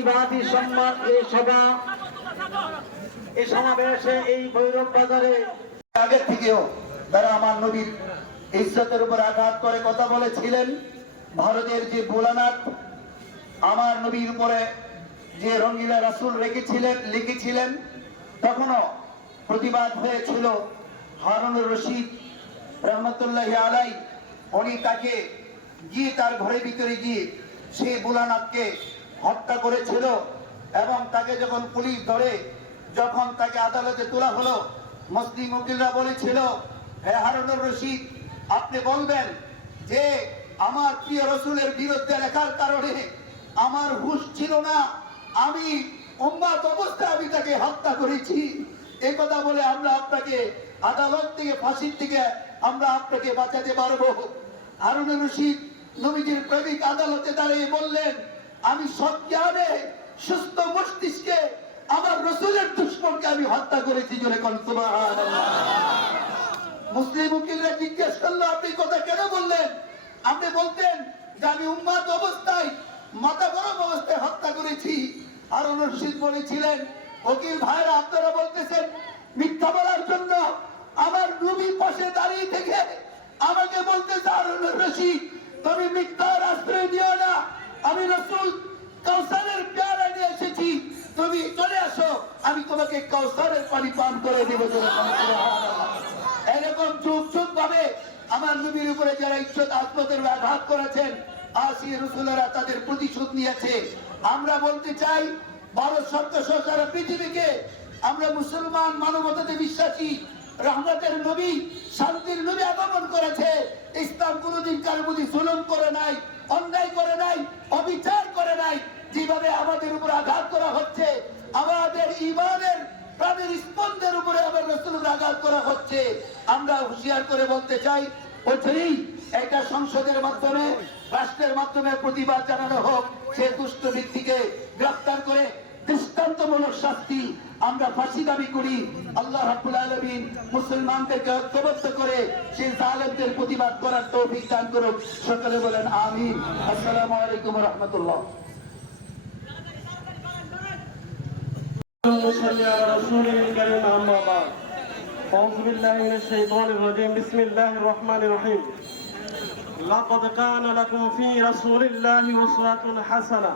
প্রতিবাদী সম্মান এই সভা এই সমাবেশে এই ভৈরব বাজারে আগের থেকেও তারা আমার নবীর ইজ্জতের উপর আঘাত করে কথা বলেছিলেন। ভারতের যে ভোলানাথ আমার নবীর উপরে যে রঙ্গিলা রাসূল লিখেছিলেন তখনও প্রতিবাদ হয়েছিল। হারুনুর রশিদ রহমতুল্লাহি আলাই উনি তাকে গিয়ে তার ঘরের ভিতরে গিয়ে সেই ভোলানাথকে হত্যা করেছিল এবং তাকে যখন পুলিশ ধরে যখন তাকে আদালতে তোলা হলো মুসলিম উকিলরা বলেছিল, হে হারুনুর রশিদ, আপনি বলবেন যে আমার প্রিয় রাসূলের বিরুদ্ধে লেখার কারণে আমার হুঁশ ছিল না, আমি উম্মাত অবস্থায় আমি তাকে হত্যা করেছি, এই কথা বলে আমরা আপনাকে আদালত থেকে ফাঁসির থেকে আমরা আপনাকে বাঁচাতে পারবো। হারুনুর রশিদ নবীজির প্রেমিক আদালতে দাঁড়িয়ে বললেন, আমি সজ্ঞানে সুস্থ মস্তিষ্কে আমার রাসূলের দুশমনকে আমি হত্যা করেছি। জোরে কোন সুবহানাল্লাহ। মুসলিম উকিলরা জিজ্ঞেস করলো, আপনি কথা কেন বললেন? আপনি বলতেন যে আমি উম্মাত অবস্থায় মাথা গরম অবস্থায় হত্যা করেছি। হারুনুর রশিদ বলেছিলেন, উকিল ভাইরা আপনারা বলতেছেন মিথ্যা বলার জন্য, আমার নবী পাশে দাঁড়িয়ে থেকে আমাকে বলতেছে, হারুনুর রশিদ তুমি মিথ্যার আশ্রয় দিও না, আমি রাসূল কাউসারের পেয়ালা নিয়ে এসেছি, তুমি চলে আসো, আমি তোমাকে কাউসারের পানি পান করে দেবো। এরকম চুপ চুপ ভাবে আমার নবীর উপরে যারা ইজ্জত আজমতের আঘাত করেছেন আসি রাসূলরা তাদের প্রতিশোধ নিয়েছে। আমরা বলতে চাই ভারত সরকার সারা পৃথিবীকে আমরা মুসলমান মানবতাতে বিশ্বাসী, রহমতের নবী শান্তির নবী আগমন করেছে। ইসলাম কোনদিন কারোর প্রতি জুলুম করে নাই, অন্যায় করে নাই, অবিচার করে নাই। যেভাবে আমাদের উপর আঘাত করা হচ্ছে, আমাদের ঈমানের প্রাণের স্পন্দের উপরে আবার রাসূলের আঘাত করা হচ্ছে, আমরা হুঁশিয়ার করে বলতে চাই ওই একটা সংসদের মাধ্যমে রাষ্ট্রের মাধ্যমে প্রতিবাদ জানানো হোক, সে দুষ্ট ব্যক্তিকে গ্রেফতার করে দৃষ্টান্তমূলক শাস্তি আমরা ফাঁসি দাবি করি। আল্লাহ রাব্বুল আলামিন মুসলমানদেরকে ঐক্যবদ্ধ করে সেই জালেমদের প্রতিবাদ করার তৌফিক দান করুন। সকলে বলেন আমিন। আসসালামু আলাইকুম ওয়া রাহমাতুল্লাহ। أعوذ بالله من الشيطان الرجيم. بسم الله الرحمن الرحيم. لقد كان لكم في رسول الله أسوة حسنة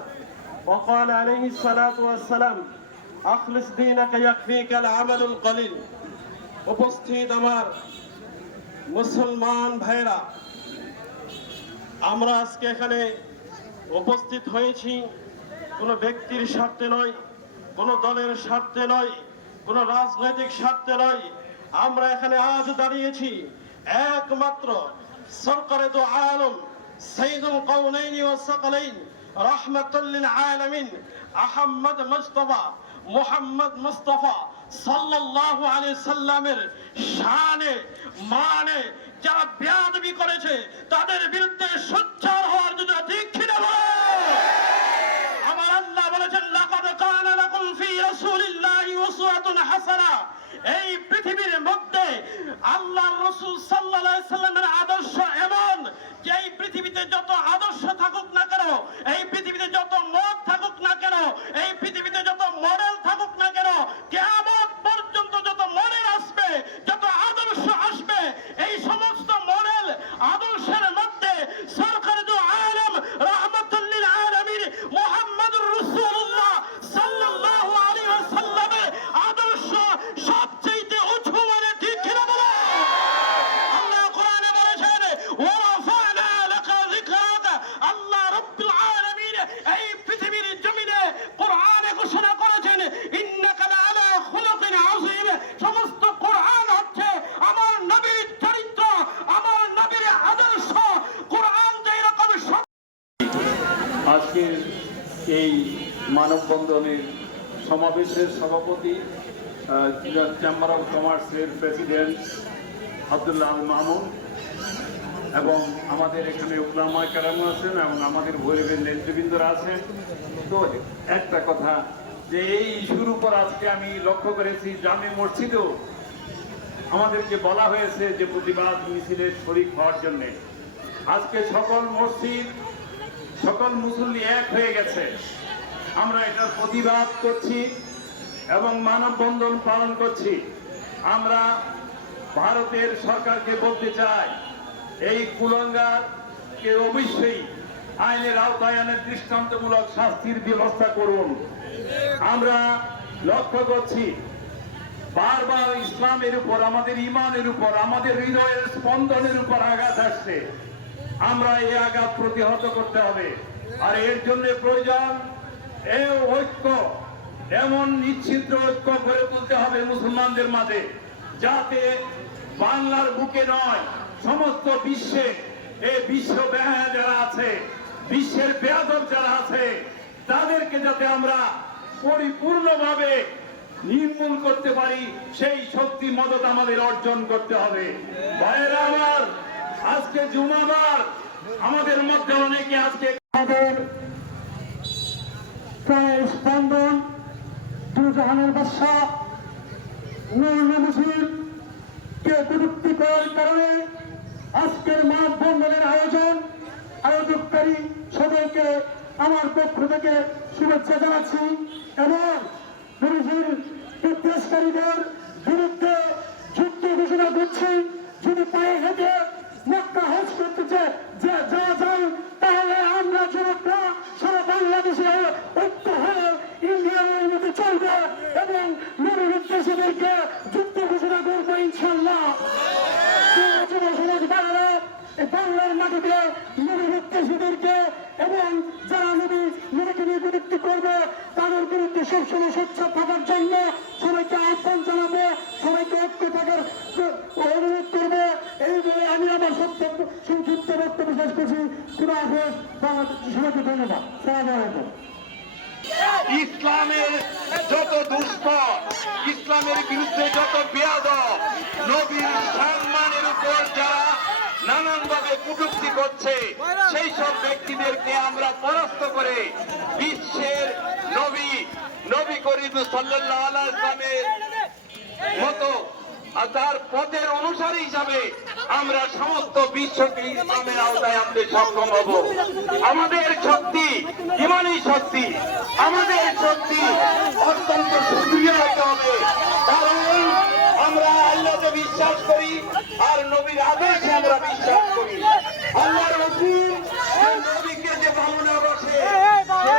وقال عليه الصلاة والسلام أخلص دينك يكفيك العمل القليل. উপস্থিত আমার মুসলমান ভাইরা, আমরা আজকে এখানে উপস্থিত হয়েছি কোনো ব্যক্তির স্বার্থে নয়, কোনো দলের স্বার্থে নয়, কোনো রাজনৈতিক স্বার্থে নয়। আমরা এখানে আজ দাঁড়িয়েছি একমাত্র সরকারে দু আলম সাইয়্যিদুল কাউনাইন ওয়াস সাকালাইন রাহমাতুল লিল আলামিন আহমদ মুস্তাফা মুহাম্মদ মুস্তাফা সাল্লাল্লাহু আলাইহি সাল্লামের শানে মানে যারা বেয়াদবি করেছে তাদের বিরুদ্ধে সোচ্চার হওয়ার জন্য ঠিক কিনা বলে। আমার আল্লাহ বলেছেন, লাকাদ কানা লাকুম ফি রাসূলিল্লাহি উসওয়াতুন হাসানা। এই পৃথিবীর মধ্যে আল্লাহর রাসূল সাল্লাল্লাহু আলাইহি সাল্লামের আদর্শ এমন যে এই পৃথিবীতে যত আদর্শ থাকুক না কেন, এই পৃথিবীতে যত মত থাকুক না কেন, এই পৃথিবীতে যত মডেল থাকুক না কেন, কিয়ামত পর্যন্ত যত মডেল আসবে, যত আদর্শ আসবে, এই সমস্ত মডেল আদর্শের মধ্যে সরকার দু আলম রাহমাতুল লিল আলামিন মুহাম্মদুর রাসূলুল্লাহ সাল্লাল্লাহু আলাইহি ওয়াসাল্লামের আদর্শ সবচেয়ে উঁচু মানে ঠিক কিনা বলে। আল্লাহ কোরআনে বলেছেন, ওয়া রাফা'না লাকা যিকরাক। আল্লাহ রাব্বুল আলামিন এই পৃথিবীর জমিনে কোরআনে ঘোষণা করেছেন, ইন্নাকা লা'আলা খুলুকিন আযীম। সমস্ত কোরআন হচ্ছে আমার নবীর চরিত্র, আমার নবীর আদর্শ। কোরআন যেই রকম আজকের এই মানববন্ধনের সমাবেশের সভাপতি চেম্বার অফ কমার্সের প্রেসিডেন্ট আব্দুল্লাহ আল মামুন এবং আমাদের এখানে উলামায়ে কেরাম আছেন এবং আমাদের ভৈরবের নেতৃবৃন্দরা আছেন। তো একটা কথা যে এই ইস্যুর উপর আজকে আমি লক্ষ্য করেছি জামে মসজিদেও আমাদেরকে বলা হয়েছে যে প্রতিবাদ মিছিলের শরীক হওয়ার জন্যে। আজকে সকল মসজিদ সকল মুসল্লি এক হয়ে গেছে। আমরা এটার প্রতিবাদ করছি এবং মানববন্ধন পালন করছি। আমরা ভারতের সরকারকে বলতে চাই, এই কুলাঙ্গারকে অবশ্যই আইনের আওতায় এনে দৃষ্টান্তমূলক শাস্তির ব্যবস্থা করুন। আমরা লক্ষ্য করছি বারবার ইসলামের উপর, আমাদের ইমানের উপর, আমাদের হৃদয়ের স্পন্দনের উপর আঘাত আসছে। আমরা এই আঘাত প্রতিহত করতে হবে, আর এর জন্য প্রয়োজন এই ঐক্য, এমন নিশ্চিদ্র ঐক্য গড়ে তুলতে হবে মুসলমানদের মাঝে, যাতে বাংলার বুকে নয় সমস্ত বিশ্বে, এই বিশ্ব বেহায়া যারা আছে, বিশ্বের বেয়াদব যারা আছে, তাদেরকে যাতে আমরা পরিপূর্ণভাবে নির্মূল করতে পারি, সেই শক্তি মদত আমাদের অর্জন করতে হবে। ভাইয়েরা আমার, আজকে জুমাবার, আমাদের মধ্যে অনেকে আজকে আমাদের প্রায় স্পন্দন দুজাহানের বাদশা নূর মুসলিম কে কটূক্তি করার কারণে আজকের মানববন্ধনের আয়োজককারী সবাইকে আমার পক্ষ থেকে শুভেচ্ছা জানাচ্ছি এবং পুলিশের বিদ্বেষকারীদের বিরুদ্ধে যুদ্ধ ঘোষণা করছি। যদি পায়ে হেঁটে মক্কা হজ করতেছে যে যা যায়, তাহলে আমরা যুবকরা সারা বাংলাদেশে ঐক্য হয়ে ইন্ডিয়ার মধ্যে চলবে এবং নবীর উদ্দেশ্যদেরকে যুদ্ধ ঘোষণা করবো ইনশাল্লাহ। যুব সমাজ বাইরে বাংলার মাটিতে নবীর উদ্দেশ্যদেরকে এবং যারা নবীকে নিয়ে বিরক্তি করবে তাদের বিরুদ্ধে সবসময় সোচ্চার থাকার জন্য সবাইকে আহ্বান জানাবো, সবাইকে ঐক্য থাকার অনুরোধ করবো। এই বলে আমি আমার সংক্ষিপ্ত বক্তব্য শেষ করছি। খুদা হাফেজ, সবাইকে ধন্যবাদ। সালাম আলাইকুম। ইসলামের যত দুষ্কর, ইসলামের বিরুদ্ধে যত বেয়াদব, নবীর সম্মানের উপর যারা নানানভাবে কটূক্তি করছে, সেই সব ব্যক্তিদেরকে আমরা পরাস্ত করে বিশ্বের নবী করিম সাল্লাল্লাহু আলাইহি ওয়াসাল্লামের মতো আর তার পথের অনুসারী হিসাবে আমরা সমস্ত বিশ্বকে ইসলামের আওতায় আনতে সক্ষম হব। আমাদের শক্তি, ইমানি শক্তি, আমাদের শক্তি অত্যন্ত সুদৃঢ় হতে হবে, কারণ আমরা আল্লাহকে বিশ্বাস করি আর নবীর আদেশে আমরা বিশ্বাস করি। আল্লাহ রাসূল নবীকে যে ভালোবাসে, সে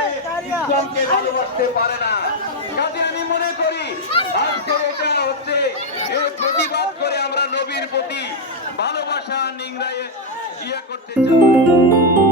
ইসলামকে ভালোবাসতে পারে না। কাজে আমি মনে করি আজকে এটা হচ্ছে এই প্রতিবাদ করে আমরা নবীর প্রতি ভালোবাসা নিংড়ায় করতে চাই।